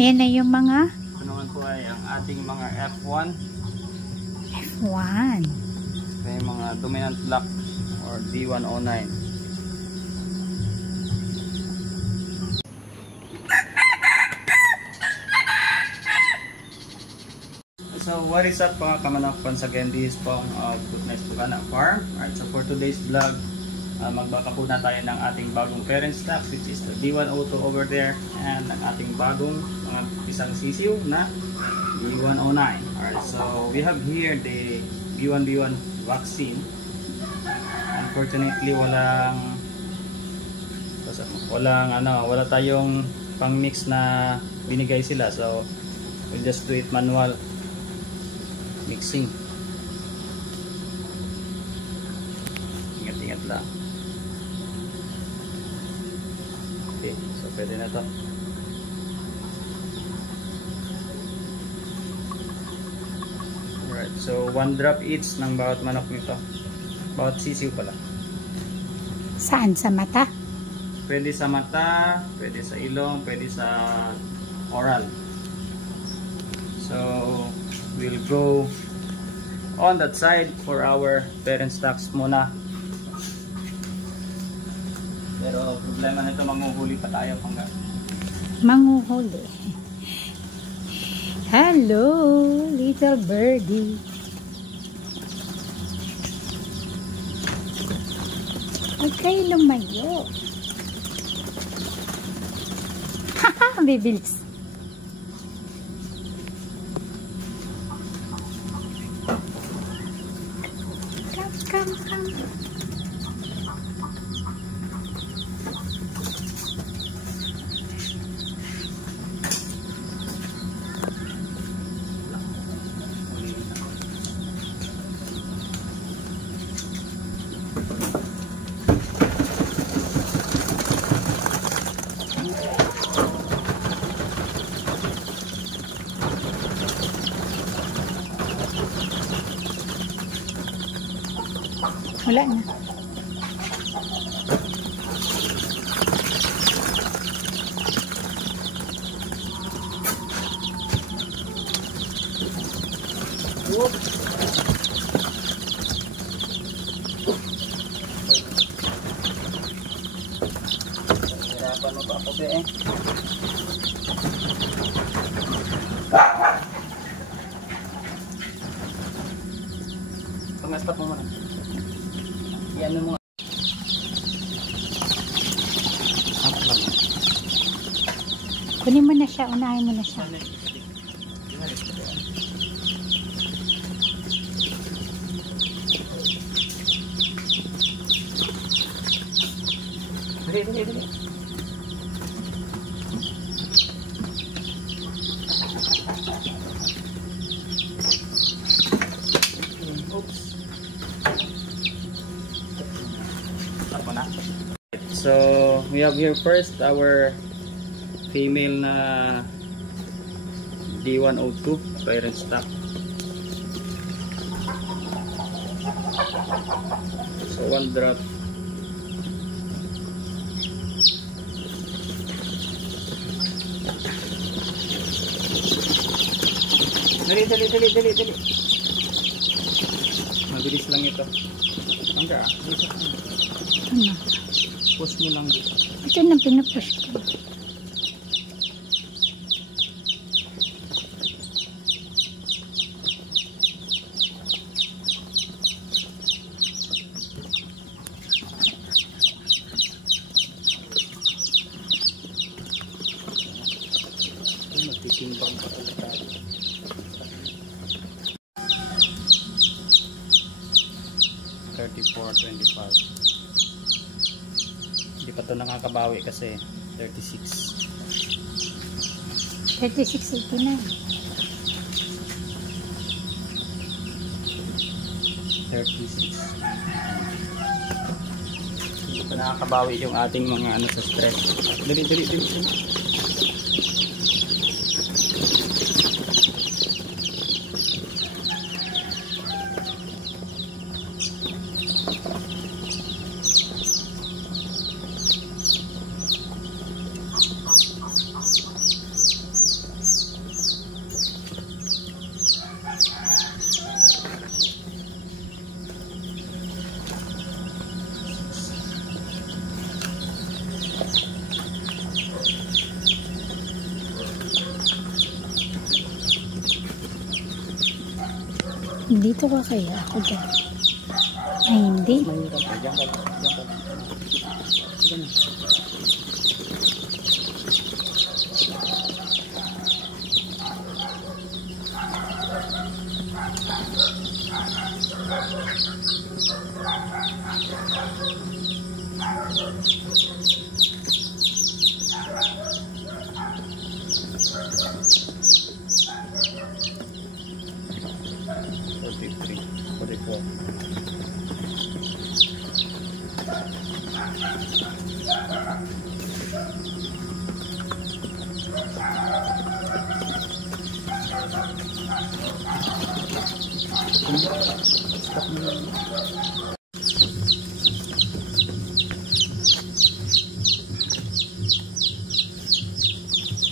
Ayan na yung mga ito naman po ay ang ating mga F1. F1. Ito yung mga dominant block or D109. So what is up mga kamanok? Once again, this is Pong of Goodness Bugana Farm. Alright, so for today's vlog, magbaka po na tayo ng ating bagong parent stock, which is the D102 over there, and ang ating bagong mga isang sisiw na D109. Alright, so we have here the B1B1 vaccine. Unfortunately, wala tayong pang mix na binigay sila, so we'll just do it manual mixing. Ingat-ingat lang. Okay, so pwede na to. Alright, so 1 drop each ng bawat manok nito. Bawat sisiw pala. Saan? Sa mata? Pwede sa mata, pwede sa ilong, pwede sa oral. So we'll go on that side for our parent stocks muna. Pero problema nito, manghuhuli pa tayo hanggang. Manghuhuli. Hello, little birdie. Huwag kayo lumayo. Haha, bibilis. Come. Wala na. Hirapan mo pa ako ba eh. Pag-stop mo muna. Yan mo. Kunin mo na siya, unahin mo na siya. Dali. Oops. So we have here first our female na D102 parent stock. So 1 drop. Dali. Mabilis lang ito. Hanggang Ano? push mo lang dito. Ito na pinupush ko. Magtitimbang pa talaga. 34.25. Hindi pa ito nakakabawi kasi 36. 36.89. 36. Hindi pa nakakabawi yung ating mga ano sa stress. Dali. Dito ka kaya? Ako dyan. Ay, hindi. Mahirap eh. Diyan ka lang. Diyan ka lang. Diyan.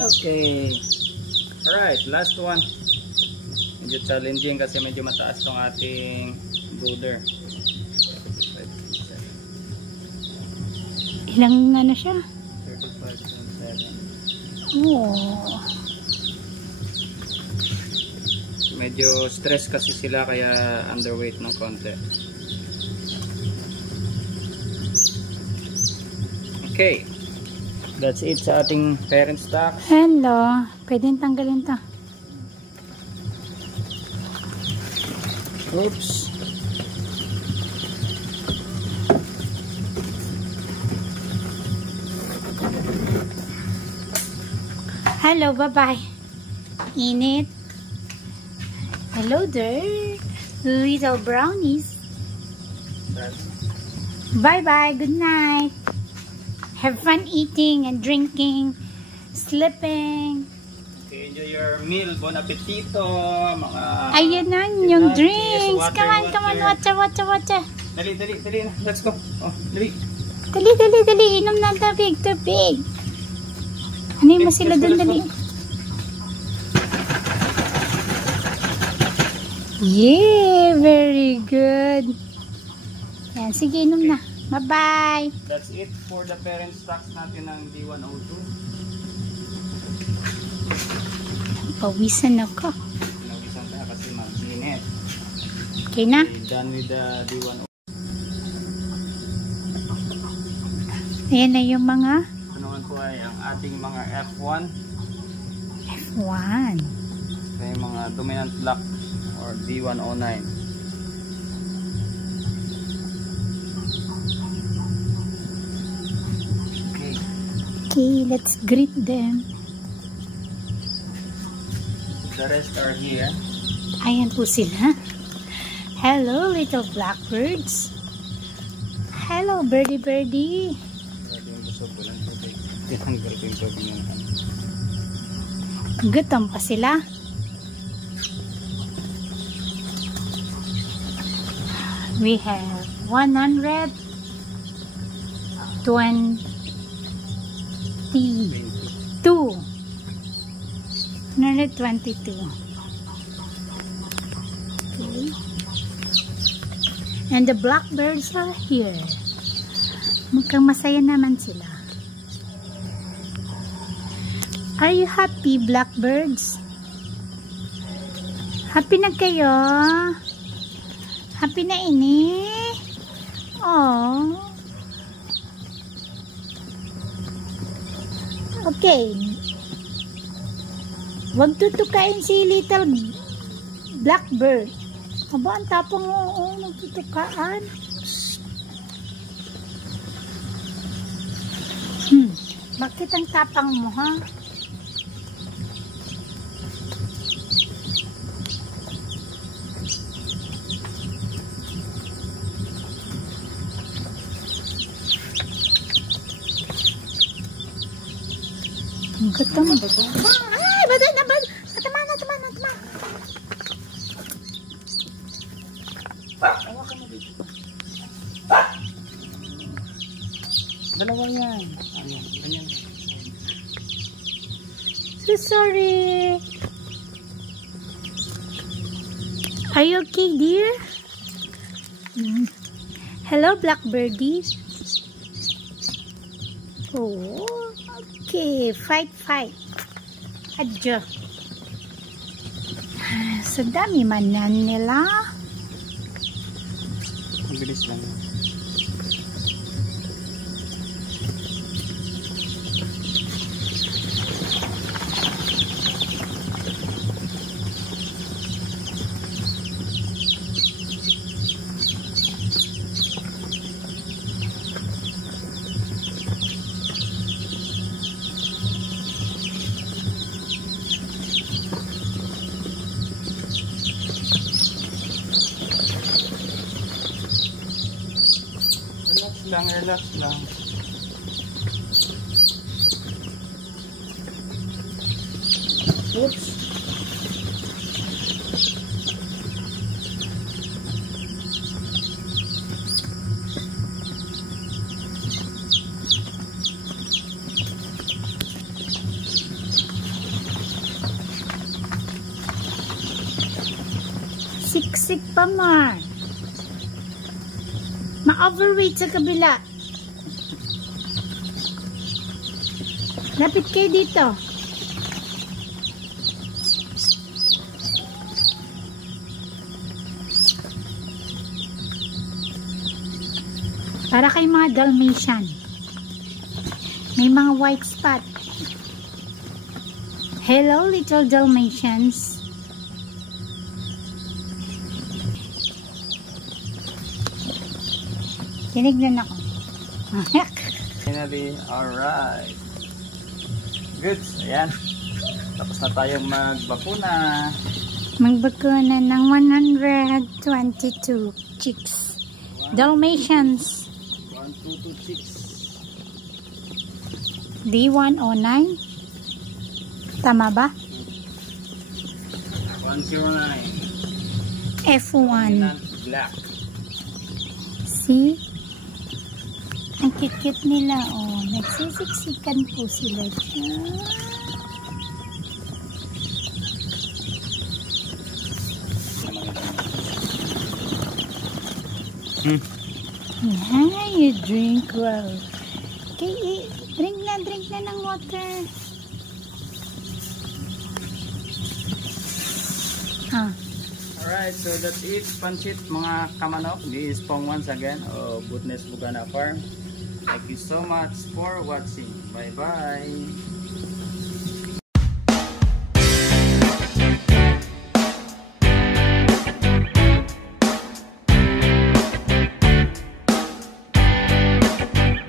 Okay. Alright, last one. Medyo challenging kasi medyo mataas tong ating brooder. Ilang ano siya? 35.7. Oh. Medyo stress kasi sila kaya underweight ng konti. Okay. That's it sa ating parent stock. Hello. Pwedeng tanggalin to. Oops. Hello, bye-bye. Init. Hello there, little brownies. Bye-bye. Good night. Have fun eating and drinking, sleeping. Okay, enjoy your meal. Bon appetito. Mga Ayun na, yung Yes, drinks. water, Come on, come on. water. Watcha. Dali na. Let's go. Oh, dali. Dali. Inom na tubig. Ano mo sila dun, dali. Yeah, very good. Yan, sige, inom na. Bye-bye. That's it for the parent stocks natin ng D102. Pawisan ako. Pinawisan tayo kasi mag-init. Okay na? Okay, done with the D102. Ayan na yung mga Ano naman po ay ang ating mga F1. F1. Ito yung mga dominant block or D109. Okay, let's greet them. The rest are here. Ayan po sila. Hello, little blackbirds. Hello, birdie. Grabe yung busog ko lang tubig. Tinanggal ko yung tubig ng ano. Gutom pa sila. We have 122. 122. Okay. And the blackbirds are here. Mukhang masaya naman sila. Are you happy, blackbirds? Happy na kayo? Happy na ini? Oh. Okay. Huwag tutukain si little blackbird. Aba, ang tapang mo. Nagtutukaan. Bakit ang tapang mo, ha? Gutom. Ay, bata na. Tama. Dalawa yan. Ano, ganyan. So sorry. Are you okay, dear? Hello, blackbirdie. Oh, okay. Fight. Adjo. Sa dami man na nila. Bilis lang. Relax lang. Oops. Siksik pa, Mar. Ma-overweight sa kabila. Lapit kayo dito. Para kay mga Dalmatian. May mga white spot. Hello, little Dalmatians. Tinignan ako. Finally, alright. Good. Ayan. Tapos na tayong magbakuna. Magbakuna ng 122 chicks. Dalmatians. 122 chicks. D109. Tama ba? 109. F1. Black. See? Ang cute-cute nila, oh. Nagsisiksikan po sila dyan. Yeah, you drink well. Okay, drink na ng water. Alright, so that's it. Pansit mga kamanok. This is Pong once again of Goodness Bugana Farm. Thank you so much for watching. Bye bye.